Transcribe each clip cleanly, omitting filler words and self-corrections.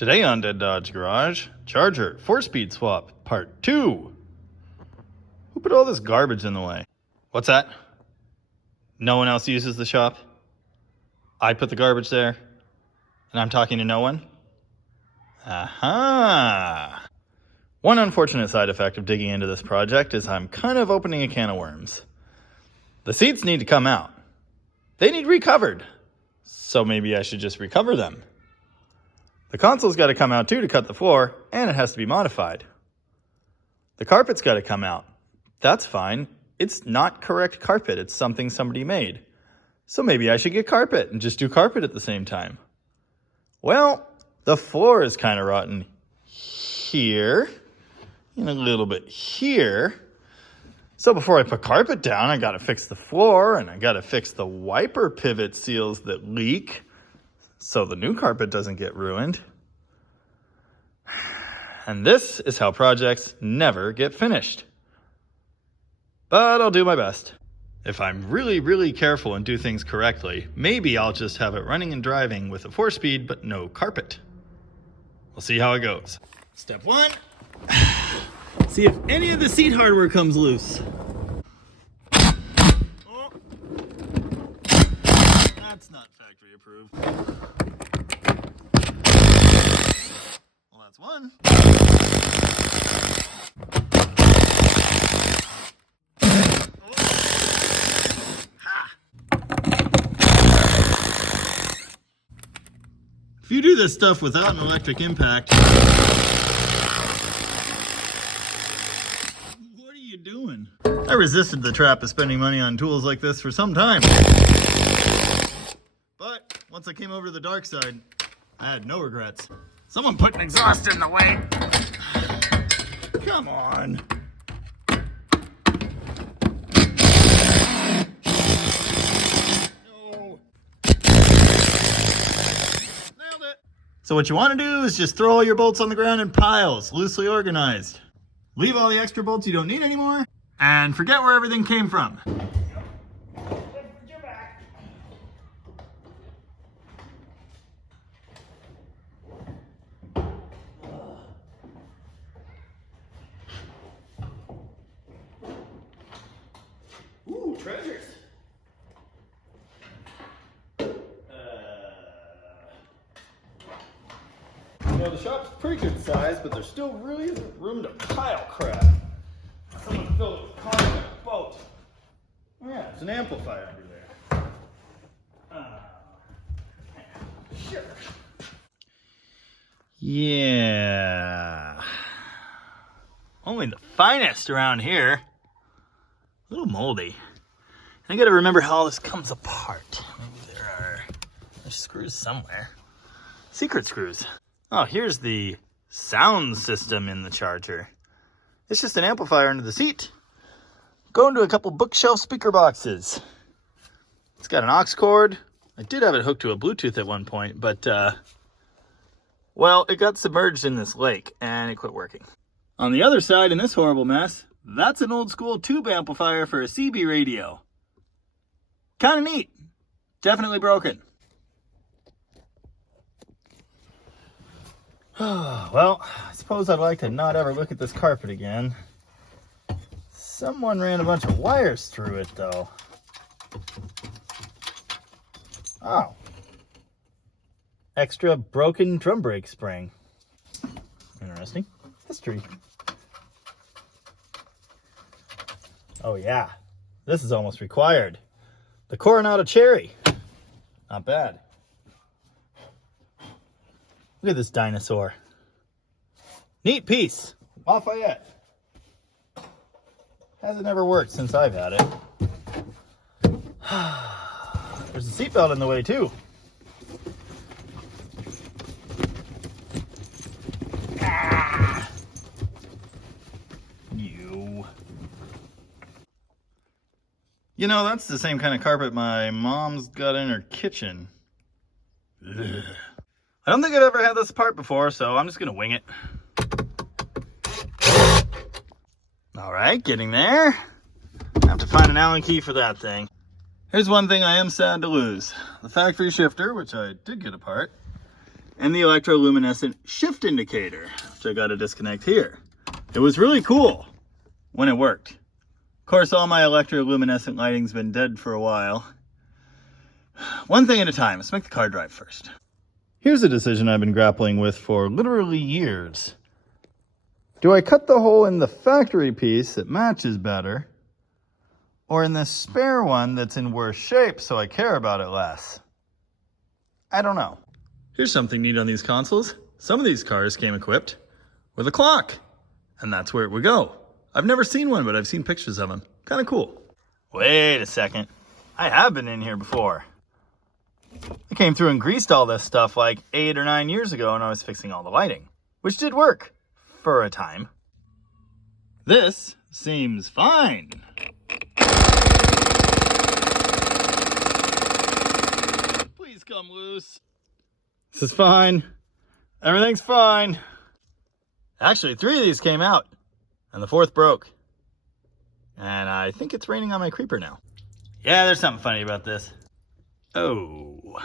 Today on Dead Dodge Garage, Charger 4-speed swap, part 2. Who put all this garbage in the way? What's that? No one else uses the shop? I put the garbage there, and I'm talking to no one? Aha! One unfortunate side effect of digging into this project is I'm kind of opening a can of worms. The seats need to come out. They need recovered. So maybe I should just recover them. The console's got to come out too to cut the floor, and it has to be modified. The carpet's got to come out. That's fine. It's not correct carpet. It's something somebody made. So maybe I should get carpet and just do carpet at the same time. Well, the floor is kind of rotten here and a little bit here. So before I put carpet down, I got to fix the floor, and I got to fix the wiper pivot seals that leak so the new carpet doesn't get ruined. And this is how projects never get finished. But I'll do my best. If I'm really, really careful and do things correctly, maybe I'll just have it running and driving with a 4-speed but no carpet. We'll see how it goes. Step 1, see if any of the seat hardware comes loose. Oh. That's not factory approved. Well, that's one. If you do this stuff without an electric impact, what are you doing? I resisted the trap of spending money on tools like this for some time. But once I came over to the dark side, I had no regrets. Someone put an exhaust in the way. Come on. So what you want to do is just throw all your bolts on the ground in piles, loosely organized. Leave all the extra bolts you don't need anymore, and forget where everything came from. Ooh, treasures. You know, the shop's pretty good size, but there still really isn't room to pile crap. Someone filled it with cars like a boat. Oh yeah, there's an amplifier under there. Sure. Yeah. Only the finest around here. A little moldy. I gotta remember how all this comes apart. Maybe there's screws somewhere. Secret screws. Oh, here's the sound system in the Charger. It's just an amplifier under the seat. Going to a couple bookshelf speaker boxes. It's got an aux cord. I did have it hooked to a Bluetooth at one point, but, well, it got submerged in this lake, and it quit working. On the other side, in this horrible mess, that's an old school tube amplifier for a CB radio. Kind of neat. Definitely broken. Well, I suppose I'd like to not ever look at this carpet again. Someone ran a bunch of wires through it, though. Oh. Extra broken drum brake spring. Interesting. History. Oh, yeah. This is almost required. The Coronado Cherry. Not bad. Look at this dinosaur. Neat piece. Lafayette. Hasn't ever worked since I've had it. There's a seatbelt in the way too. Ah! You know, that's the same kind of carpet my mom's got in her kitchen. Ugh. I don't think I've ever had this apart before, so I'm just going to wing it. All right, getting there. I have to find an Allen key for that thing. Here's one thing I am sad to lose. The factory shifter, which I did get apart, and the electroluminescent shift indicator, which I got to disconnect here. It was really cool when it worked. Of course, all my electroluminescent lighting's been dead for a while. One thing at a time. Let's make the car drive first. Here's a decision I've been grappling with for literally years. Do I cut the hole in the factory piece that matches better, or in the spare one that's in worse shape so I care about it less? I don't know. Here's something neat on these consoles. Some of these cars came equipped with a clock, and that's where it would go. I've never seen one, but I've seen pictures of them. Kind of cool. Wait a second. I have been in here before. I came through and greased all this stuff like 8 or 9 years ago, and I was fixing all the lighting, which did work for a time. This seems fine. Please come loose. This is fine. Everything's fine. Actually, 3 of these came out, and the 4th broke. And I think it's raining on my creeper now. Yeah, there's something funny about this. Oh.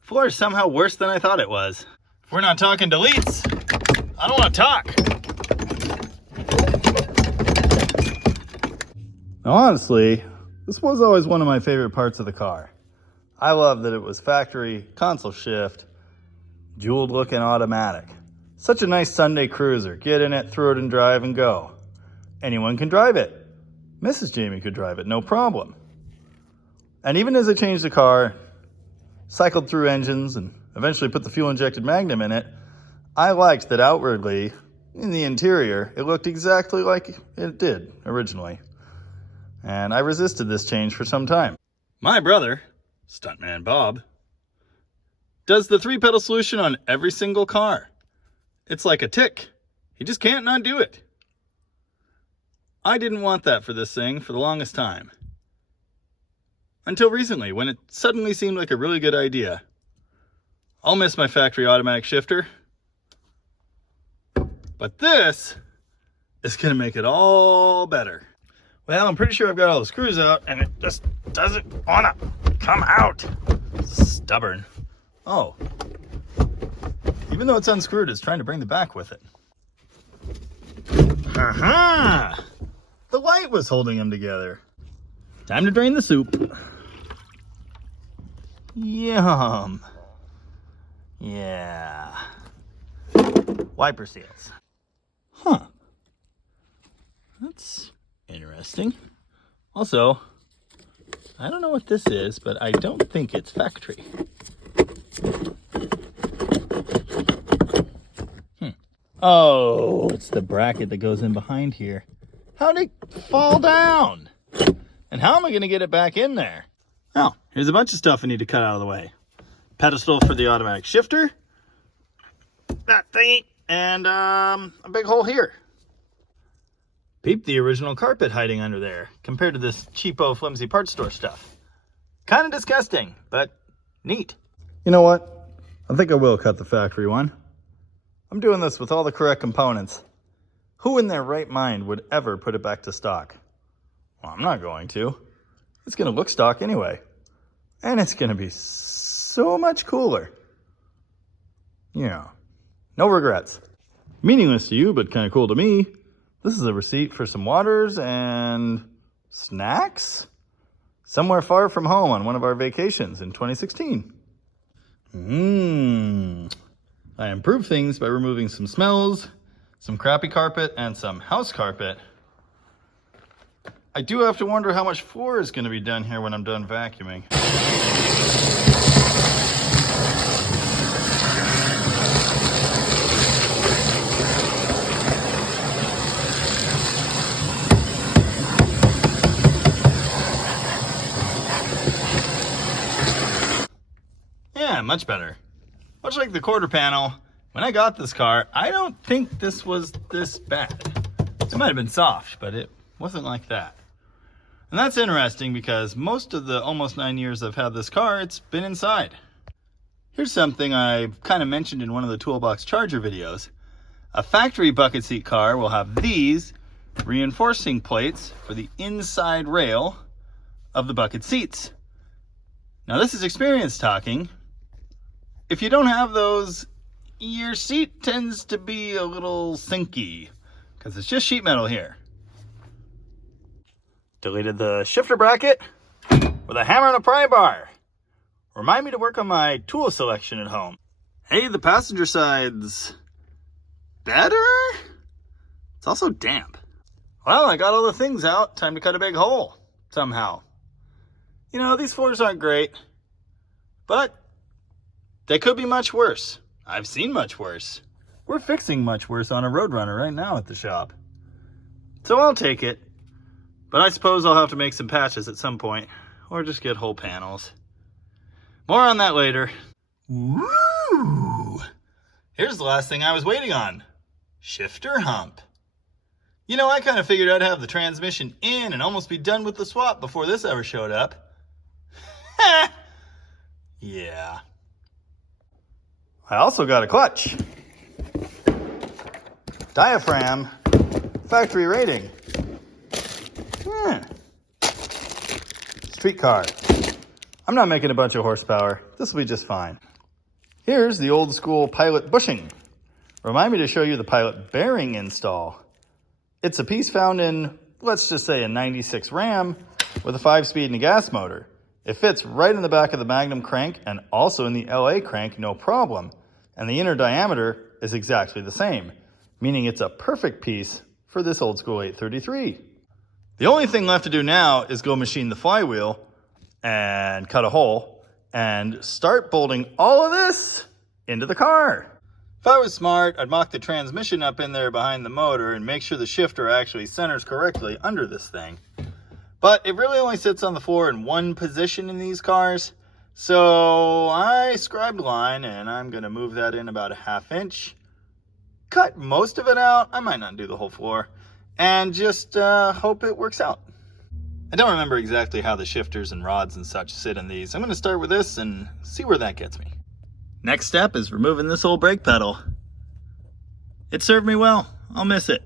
The floor is somehow worse than I thought it was. If we're not talking deletes, I don't want to talk. Now, honestly, this was always one of my favorite parts of the car. I love that it was factory, console shift, jeweled looking automatic. Such a nice Sunday cruiser. Get in it, throw it in drive, and go. Anyone can drive it. Mrs. Jamie could drive it, no problem. And even as I changed the car, cycled through engines, and eventually put the fuel-injected Magnum in it, I liked that outwardly, in the interior, it looked exactly like it did originally. And I resisted this change for some time. My brother, Stuntman Bob, does the 3-pedal solution on every single car. It's like a tick. He just can't not do it. I didn't want that for this thing for the longest time. Until recently, when it suddenly seemed like a really good idea. I'll miss my factory automatic shifter. But this is going to make it all better. Well, I'm pretty sure I've got all the screws out, and it just doesn't want to come out. It's stubborn. Oh. Even though it's unscrewed, it's trying to bring the back with it. Aha! The light was holding them together. Time to drain the soup. Yum. Yeah. Wiper seals. Huh. That's interesting. Also, I don't know what this is, but I don't think it's factory. Oh, it's the bracket that goes in behind here. How'd it fall down? And how am I going to get it back in there? Oh, here's a bunch of stuff I need to cut out of the way. Pedestal for the automatic shifter. That thingy. And a big hole here. Peep the original carpet hiding under there compared to this cheapo, flimsy parts store stuff. Kind of disgusting, but neat. You know what? I think I will cut the factory one. I'm doing this with all the correct components. Who in their right mind would ever put it back to stock? Well, I'm not going to. It's going to look stock anyway. And it's going to be so much cooler. Yeah. No regrets. Meaningless to you, but kind of cool to me. This is a receipt for some waters and snacks? Somewhere far from home on one of our vacations in 2016. I improved things by removing some smells, some crappy carpet, and some house carpet. I do have to wonder how much floor is going to be done here when I'm done vacuuming. Yeah, much better. Much like the quarter panel, when I got this car, I don't think this was this bad. It might have been soft, but it wasn't like that. And that's interesting because most of the almost 9 years I've had this car, it's been inside. Here's something I kind of mentioned in one of the Toolbox Charger videos. A factory bucket seat car will have these reinforcing plates for the inside rail of the bucket seats. Now this is experience talking. If you don't have those, your seat tends to be a little sinky because it's just sheet metal here. Deleted the shifter bracket with a hammer and a pry bar. Remind me to work on my tool selection at home. Hey, the passenger side's better? It's also damp. Well, I got all the things out. Time to cut a big hole somehow. You know, these floors aren't great, but they could be much worse. I've seen much worse. We're fixing much worse on a Roadrunner right now at the shop. So I'll take it. But I suppose I'll have to make some patches at some point, or just get whole panels. More on that later. Woo! Here's the last thing I was waiting on. Shifter hump. You know, I kind of figured I'd have the transmission in and almost be done with the swap before this ever showed up. Yeah. I also got a clutch. Diaphragm. Factory rating. Street car. I'm not making a bunch of horsepower. This will be just fine. Here's the old school pilot bushing. Remind me to show you the pilot bearing install. It's a piece found in, let's just say, a 96 Ram with a 5-speed and a gas motor. It fits right in the back of the Magnum crank and also in the LA crank, no problem. And the inner diameter is exactly the same, meaning it's a perfect piece for this old school 833. The only thing left to do now is go machine the flywheel and cut a hole and start bolting all of this into the car. If I was smart, I'd mock the transmission up in there behind the motor and make sure the shifter actually centers correctly under this thing. But it really only sits on the floor in one position in these cars. So I scribed a line and I'm gonna move that in about a 1/2 inch. Cut most of it out. I might not do the whole floor. And just hope it works out. I don't remember exactly how the shifters and rods and such sit in these. I'm gonna start with this and see where that gets me. Next step is removing this old brake pedal. It served me well. I'll miss it.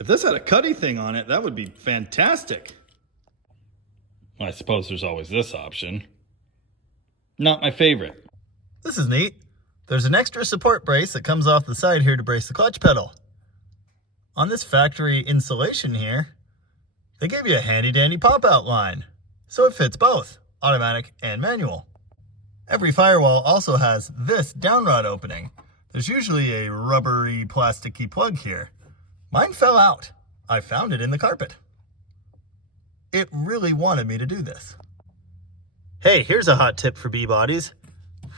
If this had a cutty thing on it, that would be fantastic. I suppose there's always this option. Not my favorite. This is neat. There's an extra support brace that comes off the side here to brace the clutch pedal. On this factory insulation here, they gave you a handy dandy pop-out line, so it fits both, automatic and manual. Every firewall also has this down rod opening. There's usually a rubbery, plasticky plug here. Mine fell out. I found it in the carpet. It really wanted me to do this. Hey, here's a hot tip for B-bodies.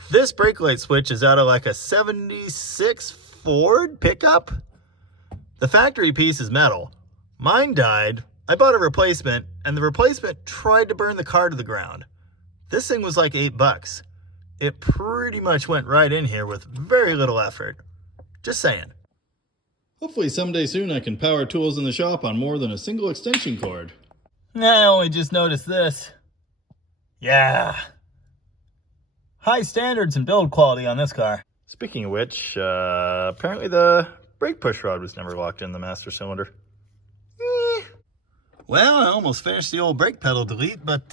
This brake light switch is out of like a 76 Ford pickup. The factory piece is metal. Mine died. I bought a replacement, and the replacement tried to burn the car to the ground. This thing was like $8. It pretty much went right in here with very little effort. Just saying. Hopefully someday soon I can power tools in the shop on more than a single extension cord. I only just noticed this. Yeah. High standards and build quality on this car. Speaking of which, apparently the brake push rod was never locked in the master cylinder. Well, I almost finished the old brake pedal delete, but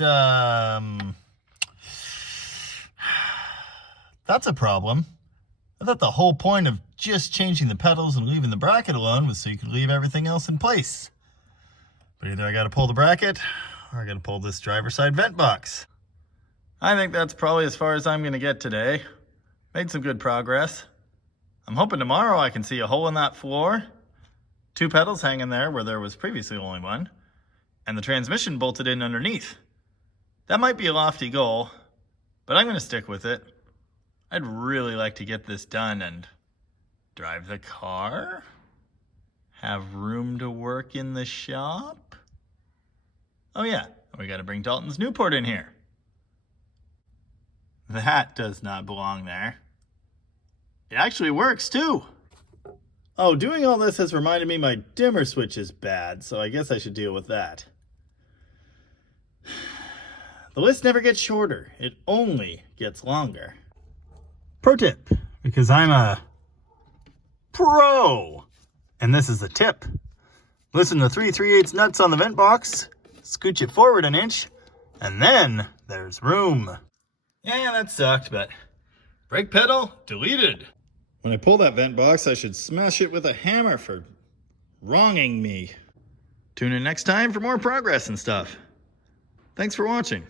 that's a problem. I thought the whole point of just changing the pedals and leaving the bracket alone was so you could leave everything else in place. But either I gotta pull the bracket, or I gotta pull this driver's side vent box. I think that's probably as far as I'm gonna get today. Made some good progress. I'm hoping tomorrow I can see a hole in that floor, 2 pedals hanging there where there was previously only one, and the transmission bolted in underneath. That might be a lofty goal, but I'm gonna stick with it. I'd really like to get this done and drive the car, have room to work in the shop. Oh yeah, we gotta bring Dalton's Newport in here. That does not belong there. It actually works too. Oh, doing all this has reminded me my dimmer switch is bad, so I guess I should deal with that. The list never gets shorter, it only gets longer. Pro tip, because I'm a pro, and this is the tip. Listen to 3 3/8 nuts on the vent box, scooch it forward an inch, and then there's room. Yeah, that sucked, but Brake pedal deleted. When I pull that vent box, I should smash it with a hammer for wronging me. Tune in next time for more progress and stuff. Thanks for watching.